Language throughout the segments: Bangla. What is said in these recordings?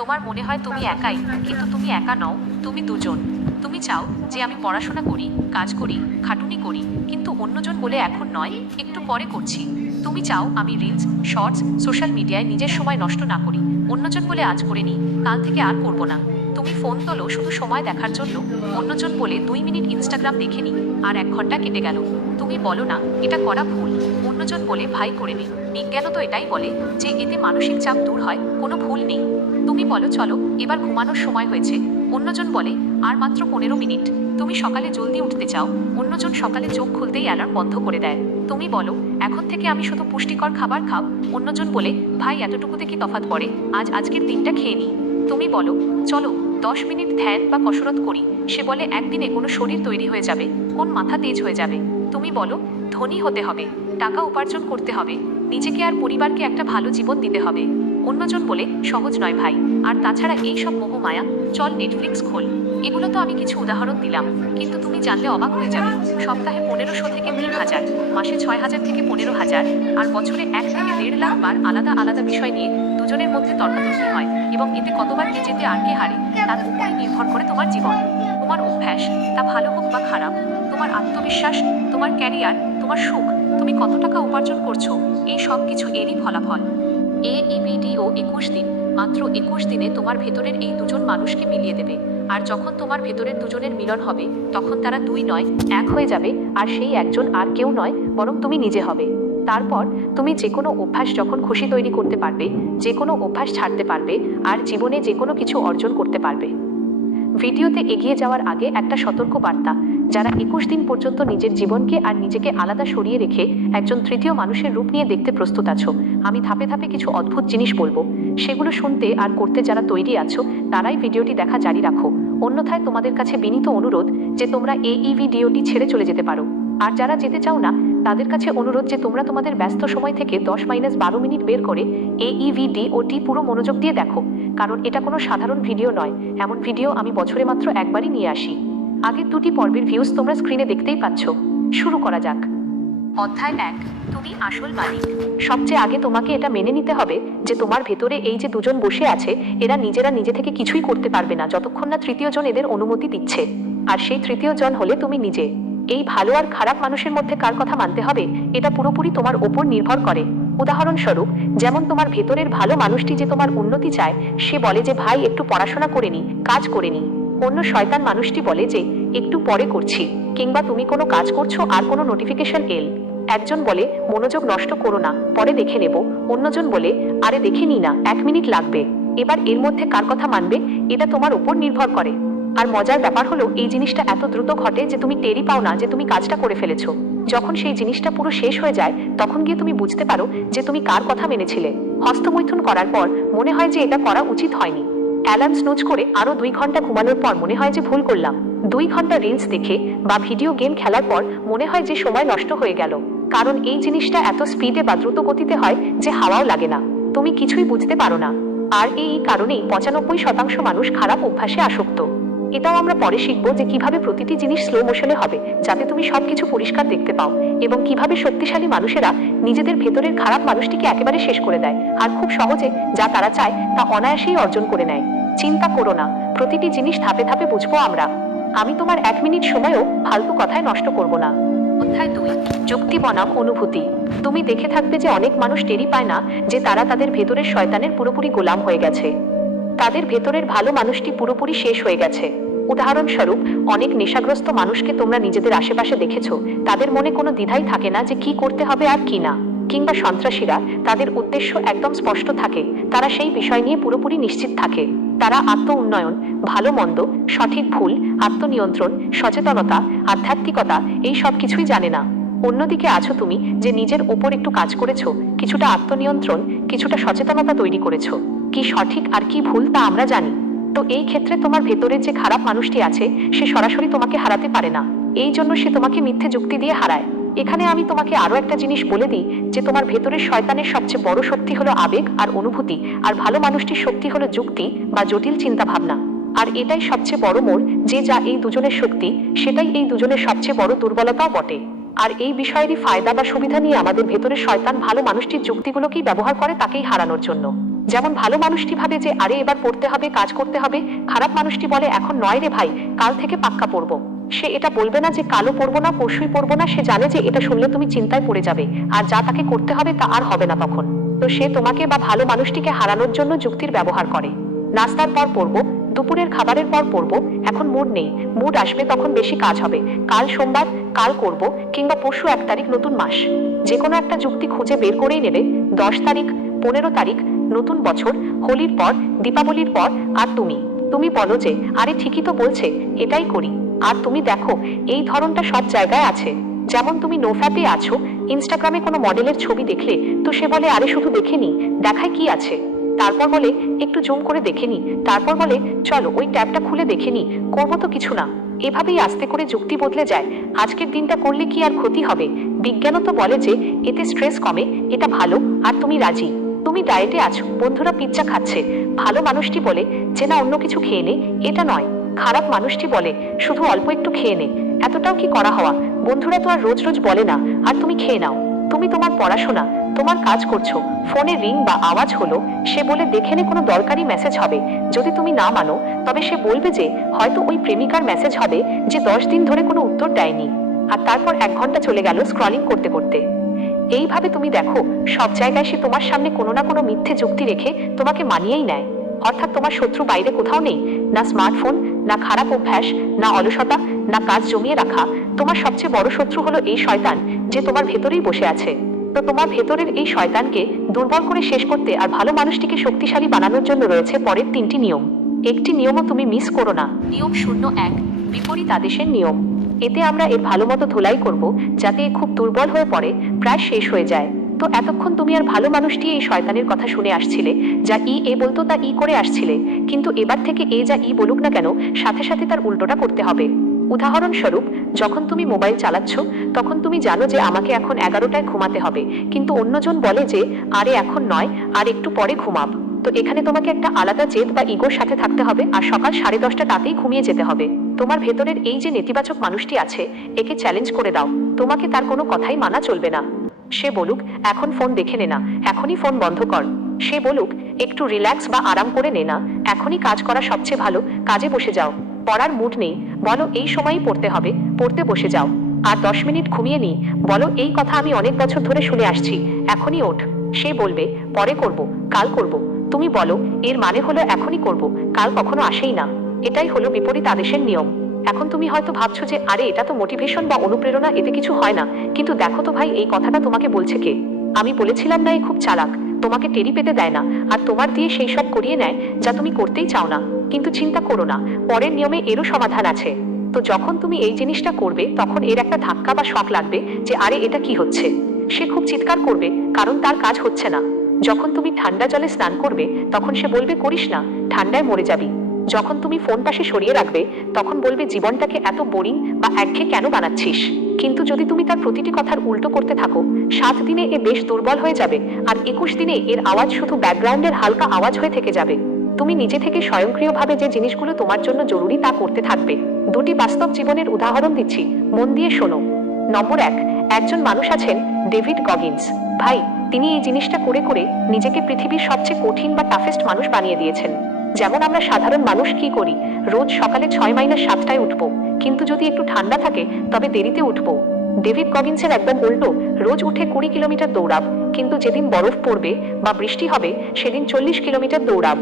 তোমার মনে হয় তুমি একাই, কিন্তু তুমি একা নও, তুমি দুজন। তুমি চাও যে আমি পড়াশোনা করি, কাজ করি, খাটুনি করি, কিন্তু অন্যজন বলে এখন নয়, একটু পরে করছি। তুমি চাও আমি রিলস, শর্টস, সোশ্যাল মিডিয়ায় নিজের সময় নষ্ট না করি, অন্যজন বলে আজ করে নিই, কাল থেকে আর করবো না। তুমি ফোন তোলো শুধু সময় দেখার জন্য, অন্যজন বলে 2 মিনিট ইনস্টাগ্রাম দেখে নি, আর 1 ঘন্টা কেটে গেল। তুমি বলো না এটা করা ভুল, অন্যজন বলে ভাই করে নে। বিজ্ঞানও তো এটাই বলে যে এতে মানসিক চাপ দূর হয়, কোনো ভুল নেই। তুমি বলো চলো এবার ঘুমানোর সময় হয়েছে, অন্যজন বলে আর মাত্র 15 মিনিট। তুমি সকালে জলদি উঠতে চাও, অন্যজন সকালে চোখ খুলতেই অ্যালার্ম বন্ধ করে দেয়। তুমি বলো এখন থেকে আমি শুধু পুষ্টিকর খাবার খাও, অন্যজন বলে ভাই এতটুকুতে কি তফাৎ পড়ে, আজকের দিনটা খেয়ে নিই। তুমি বলো চলো 10 মিনিট ধ্যান বা কসরত করি, সে বলে একদিনে কোনো শরীর তৈরি হয়ে যাবে, কোন মাথা তেজ হয়ে যাবে। তুমি বলো ধনী হতে হবে, টাকা উপার্জন করতে হবে, নিজেকে আর পরিবারকে একটা ভালো জীবন দিতে হবে, অন্যজন বলে সহজ নয় ভাই, আর তাছাড়া এই সব মোহমায়া, চল নেটফ্লিক্স খোল। এগুলো তো আমি কিছু উদাহরণ দিলাম, কিন্তু তুমি জানলে অবাক হয়ে যাবে। সপ্তাহে 1500 থেকে 3000, মাসে 6000 থেকে 15000, আর বছরে 1 থেকে 1.5 লাখ বার আলাদা আলাদা বিষয় নিয়ে দুজনের মধ্যে তর্কাতর্কি হয়, এবং এতে কতবার কে যেতে আর কে হারে তার উপরে নির্ভর করে তোমার জীবন। তোমার অভ্যাস, তা ভালো হোক বা খারাপ, তোমার আত্মবিশ্বাস, তোমার ক্যারিয়ার, তোমার সুখ, তুমি কত টাকা উপার্জন করছো, এই সব কিছু এরই ফলাফল। AEBDO 21 দিন, মাত্র 21 দিনে তোমার ভেতরের এই দুজন মানুষকে মিলিয়ে দেবে। আর যখন তোমার ভেতরের দুজনের মিলন হবে, তখন তারা 2 নয় 1 হয়ে যাবে, আর সেই একজন আর কেউ নয় বরং তুমি নিজে হবে। তারপর তুমি যে কোনো অভ্যাস যখন খুশি তৈরি করতে পারবে, যে কোনো অভ্যাস ছাড়তে পারবে, আর জীবনে যে কোনো কিছু অর্জন করতে পারবে। ভিডিওতে এগিয়ে যাওয়ার আগে একটা সতর্ক বার্তা, যারা 21 দিন পর্যন্ত নিজের জীবনকে আর নিজেকে আলাদা সরিয়ে রেখে একজন তৃতীয় মানুষের রূপ নিয়ে দেখতে প্রস্তুত আছো, আমি ধাপে ধাপে কিছু অদ্ভুত জিনিস বলবো, সেগুলো শুনতে আর করতে যারা তৈরি আছো তারাই ভিডিওটি দেখা জারি রাখো। অন্যথায় তোমাদের কাছে বিনীত অনুরোধ যে তোমরা এই ভিডিওটি ছেড়ে চলে যেতে পারো। আর যারা যেতে চাও না তাদের কাছে অনুরোধ যে তোমরা তোমাদের ব্যস্ত সময় থেকে 10-12 মিনিট বের করে এই ভিডিওটি পুরো মনোযোগ দিয়ে দেখো, কারণ এটা কোনো সাধারণ ভিডিও নয়। এমন ভিডিও আমি বছরে মাত্র একবারই নিয়ে আসি। আগের 2টি পর্বের ভিউজ তোমরা স্ক্রিনে দেখতেই পাচ্ছ। শুরু করা যাক। অধ্যায় 1, তুমি আসল মালিক। সবচেয়ে আগে তোমাকে এটা মেনে নিতে হবে যে তোমার ভেতরে এই যে দুজন বসে আছে, এরা নিজেরা নিজে থেকে কিছুই করতে পারবে না যতক্ষণ না তৃতীয় জন এদের অনুমতি দিচ্ছে। আর সেই তৃতীয় জন হলে তুমি নিজে। এই ভালো আর খারাপ মানুষের মধ্যে কার কথা মানতে হবে, এটা পুরোপুরি তোমার ওপর নির্ভর করে। উদাহরণস্বরূপ, যেমন তোমার ভেতরের ভালো মানুষটি যে তোমার উন্নতি চায়, সে বলে যে ভাই একটু পড়াশোনা করে নি, কাজ করে নি। অন্য শয়তান মানুষটি বলে যে একটু পরে করছি, কিংবা তুমি কোনো কাজ করছো আর কোনো নোটিফিকেশন এল। একজন বলে মনোযোগ নষ্ট করো না, পরে দেখে নেব, অন্যজন বলে আরে দেখে নি না, 1 মিনিট লাগবে। এবার এর মধ্যে কার কথা মানবে, এটা তোমার উপর নির্ভর করে। আর মজার ব্যাপার হলো এই জিনিসটা এত দ্রুত ঘটে যে তুমি টেরই পাও না যে তুমি কাজটা করে ফেলেছো। যখন সেই জিনিসটা পুরো শেষ হয়ে যায়, তখন গিয়ে তুমি বুঝতে পারো যে তুমি কার কথা মেনেছিলে। হস্তমৈথুন করার পর মনে হয় যে এটা করা উচিত হয়নি। অ্যালার্ম স্নুজ করে আরো 2 ঘন্টা ঘুমানোর পর মনে হয় যে ভুল করলাম। 2 ঘন্টা রিলস দেখে বা ভিডিও গেম খেলার পর মনে হয় যে সময় নষ্ট হয়ে গেল। কারণ এই জিনিসটা এত স্পিডে বা দ্রুত গতিতে হয় যে হাওয়াও লাগে না, তুমি কিছুই বুঝতে পারো না। আর এই কারণেই 95% মানুষ খারাপ অভ্যাসে আসক্ত। এটাও আমরা পরে শিখব যে কিভাবে প্রতিটি জিনিস স্লো মোশনে হবে যাতে তুমি সবকিছু পরিষ্কার দেখতে পাও, এবং কিভাবে শক্তিশালী মানুষেরা নিজেদের ভেতরের খারাপ মানুষটিকে একেবারে শেষ করে দেয়, আর খুব সহজে যা তারা চায় তা অনায়াসেই অর্জন করে নেয়। চিন্তা করো না, প্রতিটি জিনিস ধাপে ধাপে বুঝবো আমরা। আমি তোমার 1 মিনিট সময়ও ফালতু কথায় নষ্ট করব না। অধ্যায় 2, যুক্তি বনাম অনুভূতি। তুমি দেখে থাকবে যে অনেক মানুষ টেরই পায় না যে তারা তাদের ভেতরের শয়তানের পুরোপুরি গোলাম হয়ে গেছে। তাদের ভেতরের ভালো মানুষটি পুরোপুরি শেষ হয়ে গেছে। উদাহরণস্বরূপ, অনেক নেশাগ্রস্ত মানুষকে তোমরা নিজেদের আশেপাশে দেখেছো, তাদের মনে কোনো দ্বিধাই থাকে না যে কি করতে হবে আর কি না। কিংবা সন্ত্রাসীরা, তাদের উদ্দেশ্য একদম স্পষ্ট থাকে, তারা সেই বিষয় নিয়ে পুরোপুরি নিশ্চিত থাকে। তারা আত্ম উন্নয়ন, ভালো মন্দ, সঠিক ভুল, আত্মনিয়ন্ত্রণ, সচেতনতা, আধ্যাত্মিকতা এই সব কিছুই জানে না। অন্যদিকে আছো তুমি যে নিজের ওপর একটু কাজ করেছো, কিছুটা আত্মনিয়ন্ত্রণ, কিছুটা সচেতনতা তৈরি করেছো। কি সঠিক আর কি ভুল তা আমরা জানি। তো এই ক্ষেত্রে তোমার ভেতরের যে খারাপ মানুষটি আছে, সে সরাসরি তোমাকে হারাতে পারে না, এই জন্য সে তোমাকে মিথ্যে যুক্তি দিয়ে হারায়। এখানে আমি তোমাকে আরো একটা জিনিস বলে দিই যে তোমার ভেতরের শয়তানের সবচেয়ে বড় শক্তি হলো আবেগ আর অনুভূতি, আর ভালো মানুষটির শক্তি হলো যুক্তি বা জটিল চিন্তা ভাবনা। আর এটাই সবচেয়ে বড় মোড়, যে যা এই দুজনের শক্তি, সেটাই এই দুজনের সবচেয়ে বড় দুর্বলতাও বটে। আর এই বিষয়েরই ফায়দা বা সুবিধা নিয়ে আমাদের ভেতরের শয়তান ভালো মানুষটির যুক্তিগুলোকেই ব্যবহার করে তাকেই হারানোর জন্য। যেমন ভালো মানুষটি ভাবে যে আরে এবার পড়তে হবে, কাজ করতে হবে, খারাপ মানুষটি বলে এখন নয় রে ভাই, কাল থেকে পাক্কা পড়বো। সে এটা বলবে না যে কালও পড়বো না, পরশুই পড়বো না, সে জানে যে এটা শুনলে তুমি চিন্তায় পড়ে যাবে, আর যা তাকে করতে হবে তা আর হবে না তখন। তো সে তোমাকে বা ভালো মানুষটিকে হারানোর জন্য যুক্তির ব্যবহার করে। নাস্তার পর পড়বো, দুপুরের খাবারের পর পড়বো, এখন মুড নেই, মুড আসবে তখন বেশি কাজ হবে, কাল সোমবার, কাল করব, কিংবা পরশু 1 তারিখ নতুন মাস। যে কোনো একটা যুক্তি খুঁজে বের করেই নেবে। 10 তারিখ, 15 তারিখ, নতুন বছর, হোলির পর, দীপাবলির পর, আর তুমি বলো যে আরে ঠিকই তো বলছে, এটাই করি। আর তুমি দেখো এই ধরনটা সব জায়গায় আছে। যেমন তুমি নোফ্যাপে আছো, ইনস্টাগ্রামে কোনো মডেলের ছবি দেখলে তো সে বলে আরে শুধু দেখে নি, দেখায় কি আছে, তারপর বলে একটু জুম করে দেখে নি, তারপর বলে চলো ওই ট্যাবটা খুলে দেখে নি, করবো তো কিছু না। এভাবেই আস্তে করে যুক্তি বদলে যায়। আজকের দিনটা করলে কি আর ক্ষতি হবে? বিজ্ঞানও তো বলে যে এতে স্ট্রেস কমে, এটা ভালো, আর তুমি রাজি। তুমি ডায়েটে আছো, বন্ধুরা পিৎজা খাচ্ছে, ভালো মানুষটি বলে যে না অন্য কিছু খেয়ে নে, এটা নয়। খারাপ মানুষটি বলে শুধু অল্প একটু খেয়ে নে, এতটাও কি করা হওয়া? বন্ধুরা তো আর রোজ রোজ বলে না, আর তুমি খেয়ে নাও। তুমি তোমার পড়াশোনা, তোমার কাজ করছো, ফোনে রিং বা আওয়াজ হলো, সে বলে দেখে নে কোনো দরকারি মেসেজ হবে। যদি তুমি না মানো তবে সে বলবে যে হয়তো ওই প্রেমিকার মেসেজ হবে যে 10 দিন ধরে কোনো উত্তর দেয়নি। আর তারপর 1 ঘন্টা চলে গেল স্ক্রলিং করতে করতে। এইভাবে তুমি দেখো সব জায়গায় সে তোমার সামনে কোনো না কোনো মিথ্যে যুক্তি রেখে তোমাকে মানিয়েই নেয়। অর্থাৎ তোমার শত্রু বাইরে কোথাও নেই, না স্মার্টফোন, না খারাপ অভ্যাস, না অলসতা, না কাজ জমিয়ে রাখা। তোমার সবচেয়ে বড় শত্রু হলো এই শয়তান, যে তোমার ভেতরেই বসে আছে। তো তোমার ভেতরের এই শয়তানকে দুর্বল করে শেষ করতে আর ভালো মানুষটিকে শক্তিশালী বানানোর জন্য রয়েছে পরের 3টি নিয়ম। একটি নিয়মও তুমি মিস করো না। নিয়ম 01, বিপরীত আদেশের নিয়ম। এতে আমরা এর ভালো মতো ধোলাই করব, যাতে এ খুব দুর্বল হয়ে পড়ে, প্রায় শেষ হয়ে যায়। তো এতক্ষণ তুমি আর ভালো মানুষটি এই শয়তানের কথা শুনে আসছিলে, যা এ বলতো তা করে আসছিলে, কিন্তু এবার থেকে যা বলুক না কেন সাথে সাথে তার উল্টোটা করতে হবে। উদাহরণস্বরূপ, যখন তুমি মোবাইল চালাচ্ছ তখন তুমি জানো যে আমাকে এখন 11টায় ঘুমাতে হবে, কিন্তু অন্যজন বলে যে আরে এখন নয়, আর একটু পরে ঘুমাব। তো এখানে তোমাকে একটা আলাদা জেদ বা ইগোর সাথে থাকতে হবে, আর সকাল 10:30 তাতেই ঘুমিয়ে যেতে হবে। তোমার ভেতরের এই যে নেতিবাচক মানুষটি আছে, একে চ্যালেঞ্জ করে দাও। তোমাকে তার কোনো কথাই মানা চলবে না। সে বলুক এখন ফোন দেখে নে না, এখনই ফোন বন্ধ কর। সে বলুক একটু রিল্যাক্স বা আরাম করে নে না, এখনই কাজ করা সবচেয়ে ভালো, কাজে বসে যাও। পড়ার মুড নেই, বলো এই সময়ই পড়তে হবে, পড়তে বসে যাও। আর 10 মিনিট ঘুমিয়ে নি, বলো এই কথা আমি অনেক বছর ধরে শুনে আসছি, এখনই ওঠ। সে বলবে পরে করব, কাল করব। তুমি বলো এর মানে হলো এখনই করব, কাল কখনো আসেই না। এটাই হলো বিপরীত আদেশের নিয়ম। এখন তুমি হয়তো ভাবছো যে আরে এটা তো মোটিভেশন বা অনুপ্রেরণা, এতে কিছু হয় না। কিন্তু দেখো তো ভাই, এই কথাটা তোমাকে বলছে কে? আমি বলেছিলাম না এ খুব চালাক, তোমাকে টেরি পেতে দেয় না, আর তোমার দিয়ে সেই সব করিয়ে নেয় যা তুমি করতেই চাও না। কিন্তু চিন্তা করো না, পরের নিয়মে এরও সমাধান আছে। তো যখন তুমি এই জিনিসটা করবে তখন এর একটা ধাক্কা বা শক লাগবে যে আরে এটা কি হচ্ছে। সে খুব চিৎকার করবে, কারণ তার কাজ হচ্ছে না। যখন তুমি ঠান্ডা জলে স্নান করবে তখন সে বলবে করিস না, ঠান্ডায় মরে যাবি। যখন তুমি ফোন পাশে সরিয়ে রাখবে তখন বলবে জীবনটাকে এত বোরিং বা একঘেয়ে কেন বানাচ্ছিস। কিন্তু যদি তুমি তার প্রতিটি কথার উল্টো করতে থাকো, 7 দিনে এ বেশ দুর্বল হয়ে যাবে, আর 21 দিনে এর আওয়াজ শুধু ব্যাকগ্রাউন্ডের হালকা আওয়াজ হয়ে থেকে যাবে। তুমি নিজে থেকে স্বয়ংক্রিয়ভাবে যে জিনিসগুলো তোমার জন্য জরুরি তা করতে থাকবে। 2টি বাস্তব জীবনের উদাহরণ দিচ্ছি, মন দিয়ে শোনো। নম্বর 1, একজন মানুষ আছেন ডেভিড গগিন্স। ভাই, তিনি এই জিনিসটা করে করে নিজেকে পৃথিবীর সবচেয়ে কঠিন বা টাফেস্ট মানুষ বানিয়ে দিয়েছেন। যেমন আমরা সাধারণ মানুষ কি করি, রোজ সকালে 6-7টায় উঠবো, কিন্তু যদি একটু ঠান্ডা থাকে তবে দেরিতে উঠবো। ডেভিড গগিন্সের একদম উল্টো, রোজ উঠে 20 কিলোমিটার দৌড়াব, কিন্তু যেদিন বরফ পড়বে বা বৃষ্টি হবে সেদিন 40 কিলোমিটার দৌড়াব।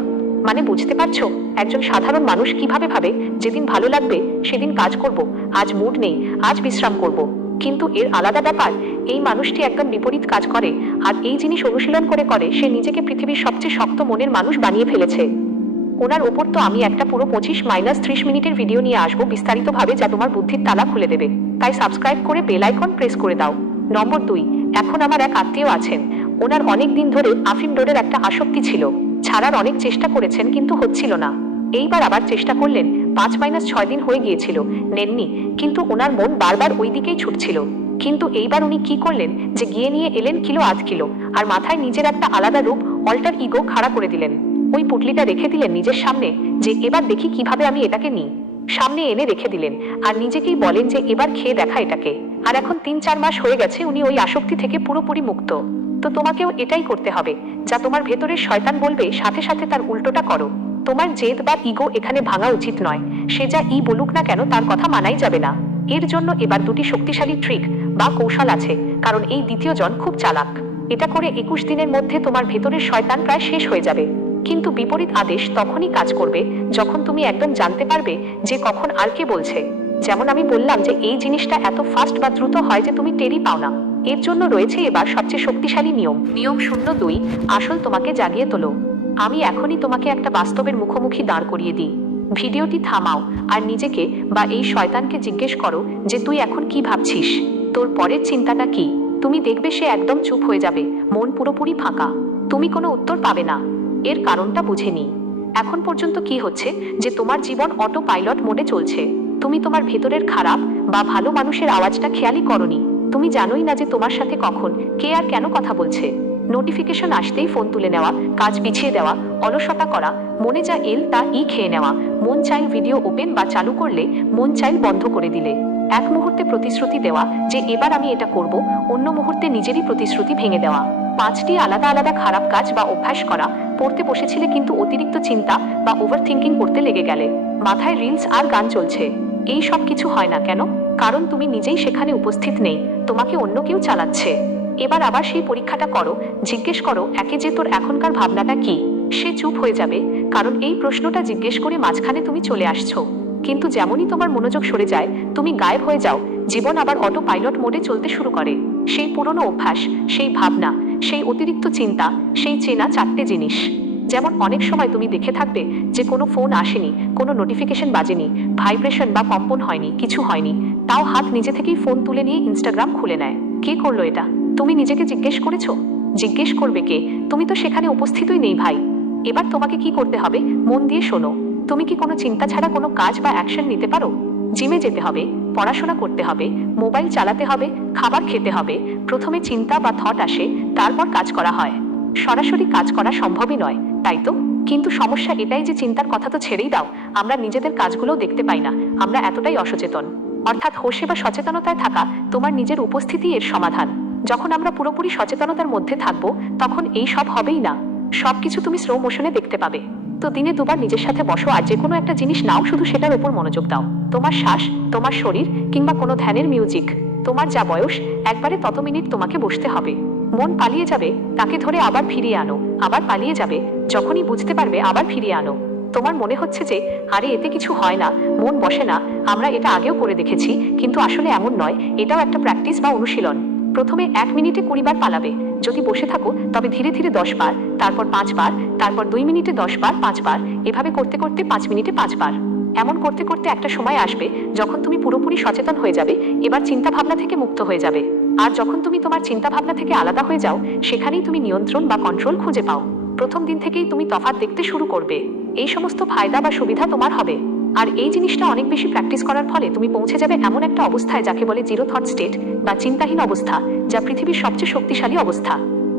মানে বুঝতে পারছো একজন সাধারণ মানুষ কিভাবে ভাবে যেদিন ভালো লাগবে সেদিন কাজ করব, আজ মুড নেই, আজ বিশ্রাম করব। কিন্তু এর আলাদা ব্যাপার, এই মানুষটি একদম বিপরীত কাজ করে, আর এই জিনিস অনুশীলন করে করে সে নিজেকে পৃথিবীর সবচেয়ে শক্ত মনের মানুষ বানিয়ে ফেলেছে। ওনার ওপর তো আমি একটা পুরো 25-30 মিনিটের ভিডিও নিয়ে আসবো বিস্তারিতভাবে, যা তোমার বুদ্ধির তালা খুলে দেবে। তাই সাবস্ক্রাইব করে বেল আইকন প্রেস করে দাও। নম্বর 2, এখন আমার এক আত্মীয় আছেন, ওনার অনেক দিন ধরে আফিম ডোরের একটা আসক্তি ছিল। ছাড়ার অনেক চেষ্টা করেছেন কিন্তু হচ্ছিল না। এইবার আবার চেষ্টা করলেন, 5-6 দিন হয়ে গিয়েছিল, নেননি, কিন্তু ওনার মন বারবার ওই দিকেই ছুটছিল। কিন্তু এইবার উনি কি করলেন যে গিয়ে নিয়ে এলেন কিলো আধ কিলো, আর মাথায় নিজের একটা আলাদা রূপ, অল্টার ইগো খাড়া করে দিলেন। ওই পুটলিটা রেখে দিলেন নিজের সামনে, যে এবার দেখি কিভাবে আমি এটাকে নিই। সামনে এনে রেখে দিলেন, আর নিজেকেই বলেন যে এবার খেয়ে দেখা এটাকে। আর এখন 3-4 মাস হয়ে গেছে উনি ওই আসক্তি থেকে পুরোপুরি মুক্ত। তো তোমাকেও এটাই করতে হবে, যা তোমার ভেতরের শয়তান বলবে সাথে সাথে তার উল্টোটা করো। তোমার জেদ বা ইগো এখানে ভাঙা উচিত নয়। সে যা বলুক না কেন তার কথা মানাই যাবে না। এর জন্য এবার দুটি শক্তিশালী ট্রিক বা কৌশল আছে, কারণ এই দ্বিতীয় জন খুব চালাক। এটা করে 21 দিনের মধ্যে তোমার ভেতরের শয়তান প্রায় শেষ হয়ে যাবে। কিন্তু বিপরীত আদেশ তখনই কাজ করবে যখন তুমি একদম জানতে পারবে যে কখন আর কে বলছে। যেমন আমি বললাম যে এই জিনিসটা এত ফাস্ট বা দ্রুত হয় যে তুমি টেরই পাও না। এর জন্য রয়েছে এবার সবচেয়ে শক্তিশালী নিয়ম 02। আসল তোমাকে জাগিয়ে তোলো। আমি এখনই তোমাকে একটা বাস্তবের মুখোমুখি দাঁড় করিয়ে দিই। ভিডিওটি থামাও আর নিজেকে বা এই শয়তানকে জিজ্ঞেস করো যে তুই এখন কি ভাবছিস, তোর পরের চিন্তাটা কি। তুমি দেখবে সে একদম চুপ হয়ে যাবে, মন পুরোপুরি ফাঁকা। তুমি কোনো উত্তর পাবে না। এর কারণটা বুঝে নিই। এখন পর্যন্ত কি হচ্ছে যে তোমার জীবন অটো পাইলট মোডে চলছে। তুমি তোমার ভেতরের খারাপ বা ভালো মানুষের আওয়াজটা খেয়ালই করনি। তুমি জানোই না যে তোমার সাথে কখন কে আর কেন কথা বলছে। নোটিফিকেশন আসতেই ফোন তুলে নেওয়া, কাজ পিছিয়ে দেওয়া, অলসতা করা, মনে যা এল তা খেয়ে নেওয়া, মন চাইল ভিডিও ওপেন বা চালু করলে মন চাইল বন্ধ করে দিলে। এক মুহূর্তে প্রতিশ্রুতি দেওয়া যে এবার আমি এটা করব, অন্য মুহূর্তে নিজেরই প্রতিশ্রুতি ভেঙে দেওয়া। 5টি আলাদা আলাদা খারাপ কাজ বা অভ্যাস করা। পড়তে বসেছিলে কিন্তু অতিরিক্ত চিন্তা বা ওভার থিঙ্কিং করতে লেগে গেলে। মাথায় রিলস আর গান চলছে। এই সব কিছু হয় না কেন? কারণ তুমি নিজেই সেখানে উপস্থিত নেই, তোমাকে অন্য কেউ চালাচ্ছে। এবার আবার সেই পরীক্ষাটা করো। জিজ্ঞেস করো একে যে তোর এখনকার ভাবনাটা কি। সে চুপ হয়ে যাবে, কারণ এই প্রশ্নটা জিজ্ঞেস করে মাঝখানে তুমি চলে আসছো। কিন্তু যেমনই তোমার মনোযোগ সরে যায়, তুমি গায়েব হয়ে যাও, জীবন আবার অটো পাইলট মোডে চলতে শুরু করে। সেই পুরনো অভ্যাস, সেই ভাবনা, সেই অতিরিক্ত চিন্তা, সেই চেনা 4টে জিনিস। যেমন অনেক সময় তুমি দেখে থাকবে যে কোনো ফোন আসেনি, কোনো নোটিফিকেশন বাজেনি, ভাইব্রেশন বা কম্পন হয়নি, কিছু হয়নি, তাও হাত নিজে থেকেই ফোন তুলে নিয়ে ইনস্টাগ্রাম খুলে নেয়। কে করলো এটা? তুমি নিজেকে জিজ্ঞেস করেছো? জিজ্ঞেস করবে কে? তুমি তো সেখানে উপস্থিতই নেই ভাই। এবার তোমাকে কি করতে হবে মন দিয়ে শোনো। তুমি কি কোনো চিন্তা ছাড়া কোনো কাজ বা অ্যাকশন নিতে পারো? জিমে যেতে হবে, পড়াশোনা করতে হবে, মোবাইল চালাতে হবে, খাবার খেতে হবে। প্রথমে চিন্তা বা থট আসে, তারপর কাজ করা হয়। সরাসরি কাজ করা সম্ভবই নয়, তাই তো? কিন্তু সমস্যা এটাই যে চিন্তার কথা তো ছেড়েই দাও, আমরা নিজেদের কাজগুলোও দেখতে পাই না। আমরা এতটাই অসচেতন। অর্থাৎ হোশে বা সচেতনতায় থাকা তোমার নিজের উপস্থিতি এর সমাধান। যখন আমরা পুরোপুরি সচেতনতার মধ্যে থাকবো, তখন এই সব হবেই না। সবকিছু তুমি স্লো মোশনে দেখতে পাবে। তো দিনে দুবার নিজের সাথে বসো আর যে কোনো একটা জিনিস নাও, শুধু সেটার উপর মনোযোগ দাও। তোমার শ্বাস, তোমার শরীর, কিংবা কোনো ধ্যানের মিউজিক। তোমার যা বয়স, একবারে তত মিনিট তোমাকে বসতে হবে। মন পালিয়ে যাবে, তাকে ধরে আবার ফিরিয়ে আনো। আবার পালিয়ে যাবে, যখনই বুঝতে পারবে আবার ফিরিয়ে আনো। তোমার মনে হচ্ছে যে আরে এতে কিছু হয় না, মন বসে না, আমরা এটা আগেও করে দেখেছি, কিন্তু আসলে এমন নয়। এটাও একটা প্র্যাকটিস বা অনুশীলন। প্রথমে 1 মিনিটে 20 বার পালাবে। যদি বসে থাকো তবে ধীরে ধীরে 10 বার, তারপর 5 বার, তারপর 2 মিনিটে 10 বার 5 বার, এভাবে করতে করতে 5 মিনিটে 5 বার। এমন করতে করতে একটা সময় আসবে যখন তুমি পুরোপুরি সচেতন হয়ে যাবে। এবার চিন্তা ভাবনা থেকে মুক্ত হয়ে যাবে। আর যখন তুমি তোমার চিন্তা ভাবনা থেকে আলাদা হয়ে যাও, সেখানেই তুমি নিয়ন্ত্রণ বা কন্ট্রোল খুঁজে পাও। প্রথম দিন থেকেই তুমি তফাৎ দেখতে শুরু করবে। এই সমস্ত ফায়দা বা সুবিধা তোমার হবে। আর এই জিনিসটা অনেক বেশি প্র্যাকটিস করার ফলে তুমি পৌঁছে যাবে এমন একটা অবস্থায় যাকে বলে জিরো থট স্টেট বা চিন্তাহীন অবস্থা, যা পৃথিবীর সবচেয়ে শক্তিশালী অবস্থা।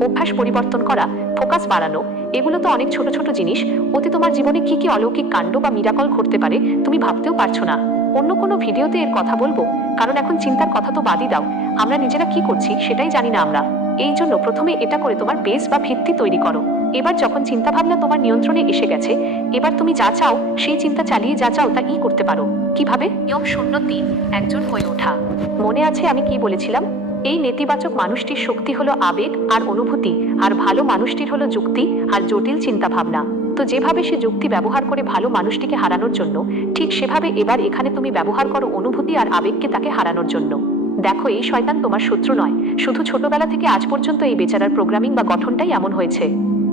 অভ্যাস পরিবর্তন করা, ফোকাস বাড়ানো, এগুলো তো অনেক ছোট ছোট জিনিস। ওতে তোমার জীবনে কি কি অলৌকিক কাণ্ড বা মিরাকল ঘটতে পারে তুমি ভাবতেও পারছো না। অন্য কোনো ভিডিওতে এর কথা বলবো, কারণ এখন চিন্তার কথা তো বাদই দাও, আমরা নিজেরা কি করছি সেটাই জানি না আমরা। এই জন্য প্রথমে এটা করে তোমার বেস বা ভিত্তি তৈরি করো। এবার যখন চিন্তাভাবনা তোমার নিয়ন্ত্রণে এসে গেছে, এবার তুমি যা চাও সেই চিন্তা চালিয়ে যা চাও তা করতে পারো। কিভাবে? নিয়ম 03, একজন হয়ে ওঠা। মনে আছে আমি কি বলেছিলাম? এই নেতিবাচক মানুষটির শক্তি হলো আবেগ আর অনুভূতি, আর ভালো মানুষটির হলো যুক্তি আর জটিল চিন্তা ভাবনা। তো যেভাবে সে যুক্তি ব্যবহার করে ভালো মানুষটিকে হারানোর জন্য, ঠিক সেভাবে এবার এখানে তুমি ব্যবহার করো অনুভূতি আর আবেগকে তাকে হারানোর জন্য। দেখো, এই শয়তান তোমার শত্রু নয়। শুধু ছোটবেলা থেকে আজ পর্যন্ত এই বেচারার প্রোগ্রামিং বা গঠনটাই এমন হয়েছে।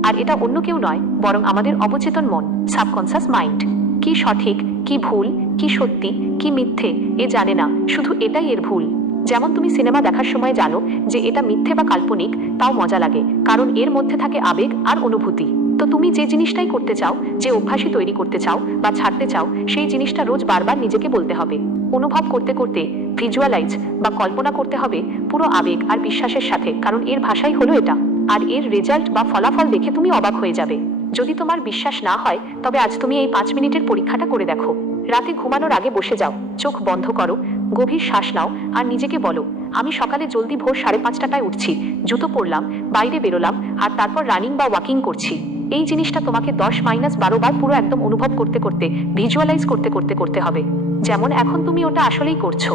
আর এটা অন্য কেউ নয়, বরং আমাদের অবচেতন মন, সাবকনসাস মাইন্ড। কি সঠিক, কি ভুল, কি সত্যি, কি মিথ্যে এ জানে না, শুধু এটাই এর ভুল। যেমন তুমি সিনেমা দেখার সময় জানো যে এটা মিথ্যে বা কাল্পনিক, তাও মজা লাগে, কারণ এর মধ্যে থাকে আবেগ আর অনুভূতি। তো তুমি যে জিনিসটাই করতে চাও, যে অভ্যাসই তৈরি করতে চাও বা ছাড়তে চাও, সেই জিনিসটা রোজ বারবার নিজেকে বলতে হবে। অনুভব করতে করতে ভিজুয়ালাইজ বা কল্পনা করতে হবে পুরো আবেগ আর বিশ্বাসের সাথে, কারণ এর ভাষাই হলো এটা। আর এর রেজাল্ট বা ফলাফল দেখে তুমি অবাক হয়ে যাবে। যদি তোমার বিশ্বাস না হয়, তবে আজ তুমি এই 5 মিনিটের পরীক্ষাটা করে দেখো। রাতে ঘুমানোর আগে বসে যাও, চোখ বন্ধ করো, গভীর শ্বাস নাও আর নিজেকে বলো, আমি সকালে জলদি ভোর 5:30টায় উঠছি, জুতো পরলাম, বাইরে বেরোলাম, আর তারপর রানিং বা ওয়াকিং করছি। এই জিনিসটা তোমাকে 10-12 বার পুরো একদম অনুভব করতে করতে, ভিজুয়ালাইজ করতে করতে করতে হবে, যেমন এখন তুমি ওটা আসলেই করছো।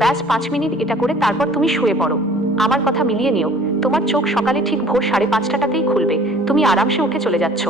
ব্যাস 5 মিনিট এটা করে তারপর তুমি শুয়ে পড়ো। আমার কথা মিলিয়ে নিও, তোমার চোখ সকালে ঠিক ভোর 5:30টাতেই খুলবে, তুমি আরামসে উঠে চলে যাচ্ছ।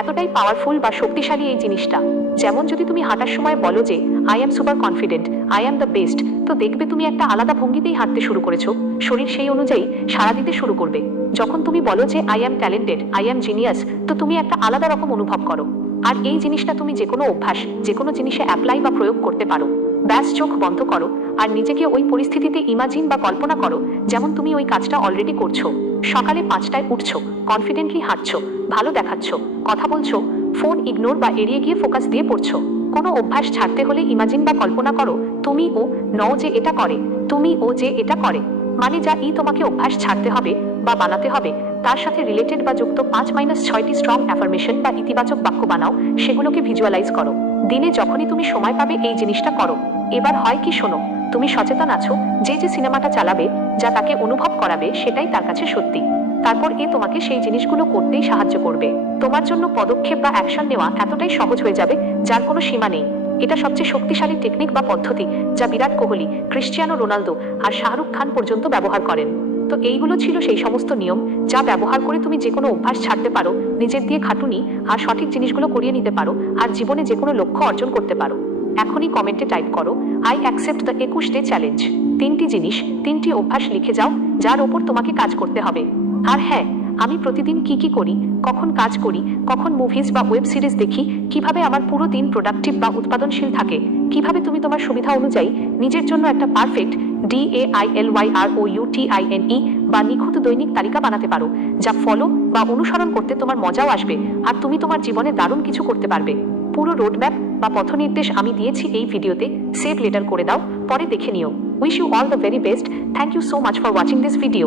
এতটাই পাওয়ারফুল বা শক্তিশালী এই জিনিসটা। যেমন যদি তুমি হাঁটার সময় বলো যে I am super confident, I am the best, তো দেখবে তুমি একটা আলাদা ভঙ্গিতেই হাঁটতে শুরু করেছো, শরীর সেই অনুযায়ী সাড়া দিতে শুরু করবে। যখন তুমি বলো যে I am talented, I am genius, তো তুমি একটা আলাদা রকম অনুভব করো। আর এই জিনিসটা তুমি যে কোনো অভ্যাস, যে কোনো জিনিসে অ্যাপ্লাই বা প্রয়োগ করতে পারো। ব্যাস চোখ বন্ধ করো আর নিজেকে ওই পরিস্থিতিতে ইমাজিন বা কল্পনা করো যেমন তুমি ওই কাজটা অলরেডি করছো। সকালে 5টায় উঠছো, কনফিডেন্টলি হাঁটছো, ভালো দেখাচ্ছ, কথা বলছো, ফোন ইগনোর বা এড়িয়ে গিয়ে ফোকাস দিয়ে পড়ছো। কোনো অভ্যাস ছাড়তে হলে ইমাজিন বা কল্পনা করো তুমি ও নও যে এটা করে, তুমি ও যে এটা করে। মানে যা তোমাকে অভ্যাস ছাড়তে হবে বা বানাতে হবে তার সাথে রিলেটেড বা যুক্ত 5-6টি স্ট্রং অ্যাফার্মেশন বা ইতিবাচক বাক্য বানাও, সেগুলোকে ভিজুয়ালাইজ করো। দিনে যখনই তুমি সময় পাবে এই জিনিসটা করো। এবার হয় কি শোনো, তুমি সচেতন আছো যে যে সিনেমাটা চালাবে, যা তাকে অনুভব করাবে সেটাই তার কাছে সত্যি। তারপর তোমাকে সেই জিনিসগুলো করতেই সাহায্য করবে। তোমার জন্য পদক্ষেপ বা অ্যাকশন নেওয়া এতটাই সহজ হয়ে যাবে যার কোনো সীমা নেই। এটা সবচেয়ে শক্তিশালী টেকনিক বা পদ্ধতি যা বিরাট কোহলি, ক্রিশ্চিয়ানো রোনালদো আর শাহরুখ খান পর্যন্ত ব্যবহার করেন। তো এইগুলো ছিল সেই সমস্ত নিয়ম যা ব্যবহার করে তুমি যে কোনো অভ্যাস ছাড়তে পারো, নিজের দিয়ে খাটুনি আর সঠিক জিনিসগুলো করিয়ে নিতে পারো, আর জীবনে যে কোনো লক্ষ্য অর্জন করতে পারো। এখনই কমেন্টে টাইপ করো I accept the 21 day challenge. 3টি জিনিস, 3টি অভ্যাস লিখে যাও যার ওপর তোমাকে কাজ করতে হবে। আর হ্যাঁ, আমি প্রতিদিন কি কি করি, কখন কাজ করি, কখন মুভিজ বা ওয়েব সিরিজ দেখি, কিভাবে আমার পুরো দিন প্রোডাক্টিভ বা উৎপাদনশীল থাকে, কিভাবে তুমি তোমার সুবিধা অনুযায়ী নিজের জন্য একটা পারফেক্ট DAILYROUTINE বা নিখুঁত দৈনিক তালিকা বানাতে পারো, যা ফলো বা অনুসরণ করতে তোমার মজাও আসবে আর তুমি তোমার জীবনে দারুণ কিছু করতে পারবে। পুরো রোডম্যাপ বা পথনির্দেশ আমি দিয়েছি এই ভিডিওতে, সেভ লেটার করে দাও, পরে দেখে নিও। Wish you all the very best. Thank you so much for watching this video.